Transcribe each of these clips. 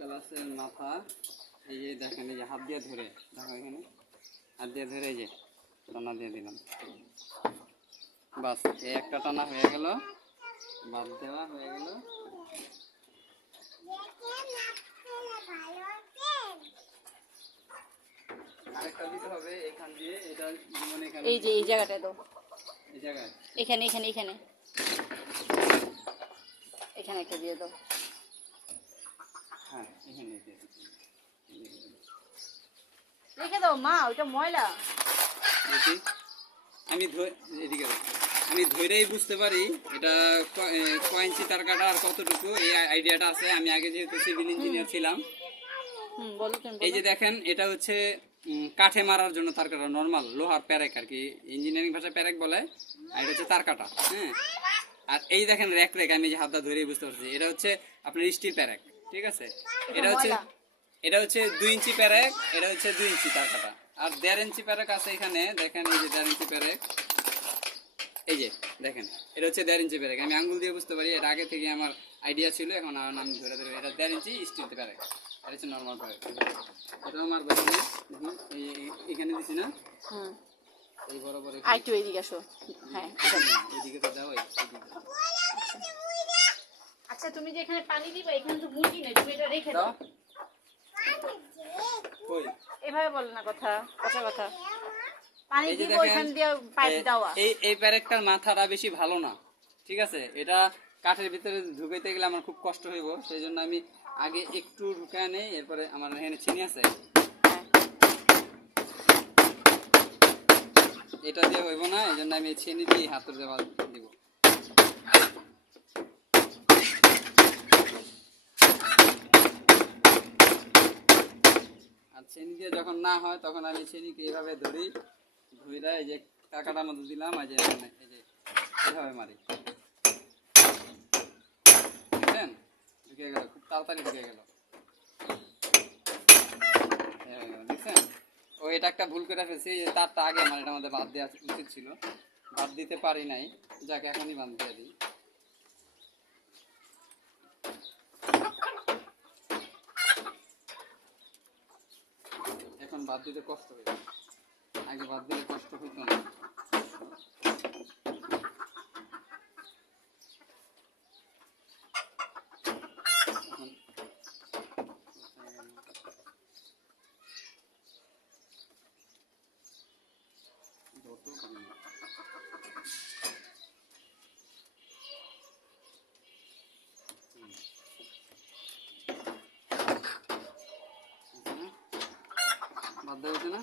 প্লাসের মাথা এই যে দেখেন, এই যে হাত দিয়ে ধরে দেখো, এখানে হাত দিয়ে ধরে এই যে টানা দিয়ে দিলাম, বাস এই একটা টানা হয়ে গেল, বাদ দেওয়া হয়ে গেল। আরেকটা দিতে হবে এখান দিয়ে, এটা যেমন এখানে এই যে এই জায়গাটা দাও, এই জায়গায় এখানে এখানে এখানে এখানে একটা দিয়ে দাও। হ্যাঁ এখানে দিয়ে দিচ্ছি। রেখে দাও মা, ওইটা ময়লা। দেখি আমি এদিকে আমি ধরেই বুঝতে পারি এটা কয় ইঞ্চি তার কাটা আর কতটুকু, এই আইডিয়াটা আছে। আমি আগে যেহেতু সিভিল ইঞ্জিনিয়ার ছিলাম। বলো তুমি। এই যে দেখেন, এটা হচ্ছে কাঠে মারার জন্য তার কাটা, নর্মাল লোহার প্যারেক আর কি, ইঞ্জিনিয়ারিং ভাষায় প্যারেক বলে, আর এটা হচ্ছে তার কাটা। হ্যাঁ, আর এই দেখেন রেক রেক, আমি যে হাতটা ধরেই বুঝতে পারছি এটা হচ্ছে আপনার স্টিল প্যারেক, ঠিক আছে। এটা হচ্ছে 2 ইঞ্চি প্যারেক, এটা হচ্ছে 2 ইঞ্চি তার কাটা, আর 1.5 ইঞ্চি প্যারেক আছে এখানে। দেখেন এই যে 1.5 ইঞ্চি প্যারেক, এই যে দেখেন এটা হচ্ছে 1.5 ইঞ্চি প্যারেক। আমি আঙ্গুল দিয়ে বুঝতে পারি, এটা আগে থেকে আমার আইডিয়া ছিল, এখন আমি ধরে ধরে এটা 1.5 ইঞ্চি স্টিল প্যারেক, এটা হচ্ছে নর্মাল প্যারেক। এটা আমার দেখুন এখানে দিছি না, এই বরাবর একটু এইদিকে আসো। হ্যাঁ এইদিকে তো দাও, আচ্ছা তুমি যে এখানে পানি দিবা, এখানে তো মুরগি নেই, তুমি এটা রেখে দাও। কই এভাবে বলে না কথা, কথা কথা পানি দিব এখানে দিয়ে পাইপ দাও। এই প্যারেকটার মাথাটা বেশি ভালো না, ঠিক আছে। এটা কাঠের ভিতরে ঢুকাইতে গেলে আমার খুব কষ্ট হইব, সেই জন্য আমি আগে একটু ঢুকায় নেই, এরপরে আমার এখানে চিনি আছে, এটা দিয়ে হইব না, এই জন্য আমি চিনি দিয়ে হাতের দেওয়া দিব। আর চিনি দিয়ে যখন না হয় তখন আমি চিনিকে এইভাবে ধরি, ধুইরা এই যে টাকাটার মধ্যে দিলাম, এই যে এই যে এইভাবে মারি, বুঝলেন? ঢুকে গেল, খুব তাড়াতাড়ি ঢুকে গেল, দেখছেন? ও এটা একটা ভুল করে ফেলছি, তারটা আগে আমার এটা আমাদের বাদ দেওয়া উচিত ছিল, বাদ দিতে পারি নাই, যাকে এখনই বাদ দিয়ে দিই। এখন বাদ দিতে কষ্ট হইবে, আগে বাদ দিলে কষ্ট হইতো না। বাদ দেওয়া হচ্ছে না।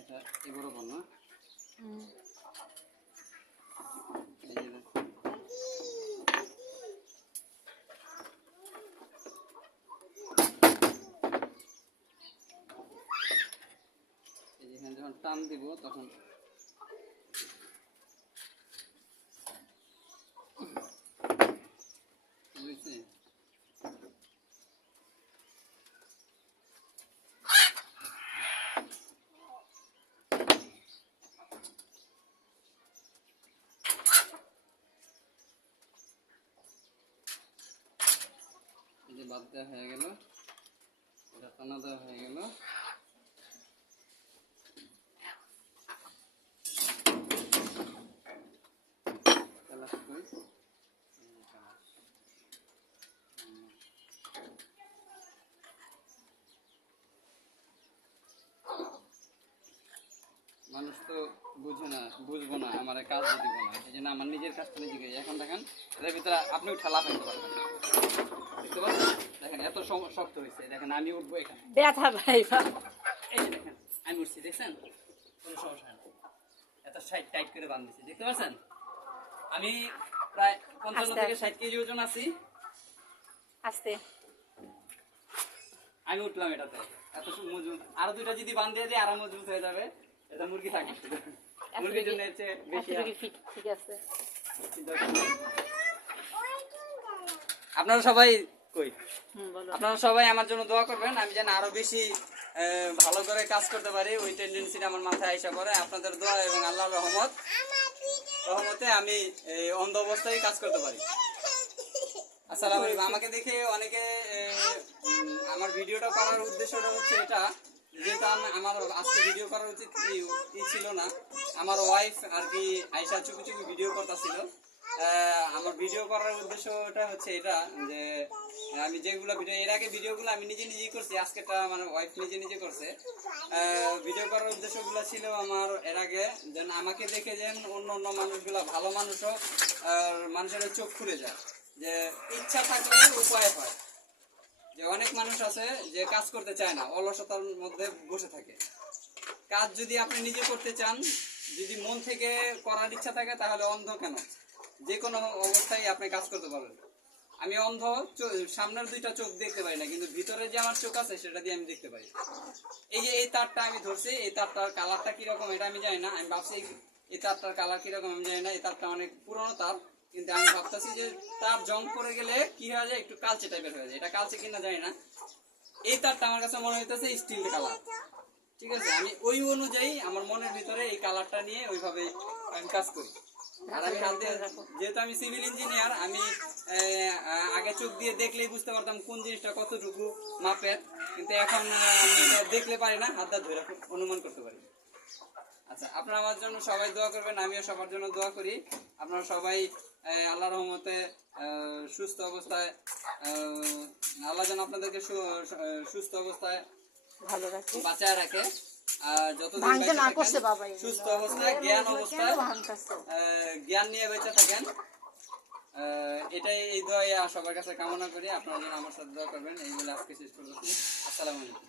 এটা এবারও বল না, যখন টান দিব তখন বুঝছে, এই যে বাদ দেওয়া হয়ে গেল, এটা টানা দেওয়া হয়ে গেল। মানুষ তো বুঝে না, বুঝবো না, আমার কাজ দিব না, এই জন্য আমার নিজের কাজটা নিজে করি। এখন দেখেন এর ভিতরে আপনিও ঠেলা ফেলতে পারবেন, দেখতে পাচ্ছেন? দেখেন এত শক্ত হয়েছে, দেখেন আমি উঠবো এখানে, ব্যথা ভাই, এই যে দেখেন আমি উঠছি, দেখছেন? কোনো সমস্যা নেই, এত সাইড টাইট করে বাঁধছি, দেখতে পাচ্ছেন? আমি প্রায় 55 থেকে 60 কেজি ওজন আছি। আস্তে আমি উঠলাম এটাতে, এত মজবুত। আরো 2টা যদি বাঁধ দিয়ে দিই আরো মজবুত হয়ে যাবে, এটা মুরগি থাকে, মুরগির জন্য এর চেয়ে বেশি ঠিক আছে। আপনারা সবাই কই বলো। আপনারা সবাই আমার জন্য দোয়া করবেন, আমি যেন আরো বেশি ভালো করে কাজ করতে পারি, ওই টেন্ডেন্সিটা আমার মাথায় আইসা পড়ে। আপনাদের দোয়া এবং আল্লাহর রহমতে আমি এই অন্ধ অবস্থায় কাজ করতে পারি। আসসালামু আলাইকুম। আমাকে দেখে অনেকে আমার ভিডিওটা করার উদ্দেশ্যটা হচ্ছে এটা, যেহেতু আমার আজকে ভিডিও করার উচিত ছিল না, আমার ওয়াইফ আর কি আইসা চুপি চুপি ভিডিও করতেছিল। আমার ভিডিও করার উদ্দেশ্যটা হচ্ছে এটা যে আমি যেগুলো ভিডিও এর আগে ভিডিওগুলো আমি নিজে নিজেই করছি, আজকেটা আমার ওয়াইফ নিজে নিজে করছে। ভিডিও করার উদ্দেশ্যগুলো ছিল আমার এর আগে যেন আমাকে দেখে যেন অন্য অন্য মানুষগুলো ভালো মানুষও মানুষের চোখ খুলে যায়, যে ইচ্ছা থাকলে উপায় হয়। যে অনেক মানুষ আছে যে কাজ করতে চায় না, অলসতার মধ্যে বসে থাকে। কাজ যদি আপনি নিজে করতে চান, যদি মন থেকে করার ইচ্ছা থাকে, তাহলে অন্ধ কেন, যে কোনো অবস্থায় আপনি কাজ করতে পারবেন। আমি অন্ধ, সামনের দুইটা চোখ দেখতে পাই না, কিন্তু ভিতরে যে আমার চোখ আছে সেটা দিয়ে আমি দেখতে পাই। এই যে এই তারটা আমি ধরছি, এই তারটার কালারটা কিরকম এটা আমি জানি না, আমি ভাবছি এই তারটার কালার কিরকম আমি জানি না। এই তারটা অনেক পুরনো তার, কিন্তু আমি ভাবতেছি যে তার জং পড়ে গেলে কি হয়ে যায়, একটু কালচে টাইপের হয়ে যায়। এটা কালচে কিনা জানি না। এই তারটা আমার কাছে মনে হইতেছে স্টিল কালার। ঠিক আছে, আমি ওই অনুযায়ী আমার মনের ভিতরে এই কালারটা নিয়ে ওইভাবে আমি কাজ করি। আর আমি হাত দিয়ে, যেহেতু আমি সিভিল ইঞ্জিনিয়ার, আমি আগে চোখ দিয়ে দেখলেই বুঝতে পারতাম কোন জিনিসটা কতটুকু মাপের, কিন্তু এখন আমি এটা দেখলে পারি না, হাত দিয়ে ধরে অনুমান করতে পারি। আচ্ছা, আপনারা আমার জন্য সবাই দোয়া করবেন, আমিও সবার জন্য দোয়া করি। আপনারা সবাই আল্লাহর রহমতে সুস্থ অবস্থায়, আল্লাহ যেন আপনাদেরকে সুস্থ অবস্থায় ভালো রাখি, বাঁচায় রাখে। আর যতদিন ভাঙতে বেঁচে না থাকেন, করছে বাবা, সুস্থ অবস্থায়, জ্ঞান অবস্থায়, জ্ঞান নিয়ে বেঁচে থাকেন। এটাই, এই দোয়াই সবার কাছে কামনা করি। আপনারা যেন আমার সাথে দোয়া করবেন, এই বলে আজকে শেষ করছি। আসসালামু আলাইকুম।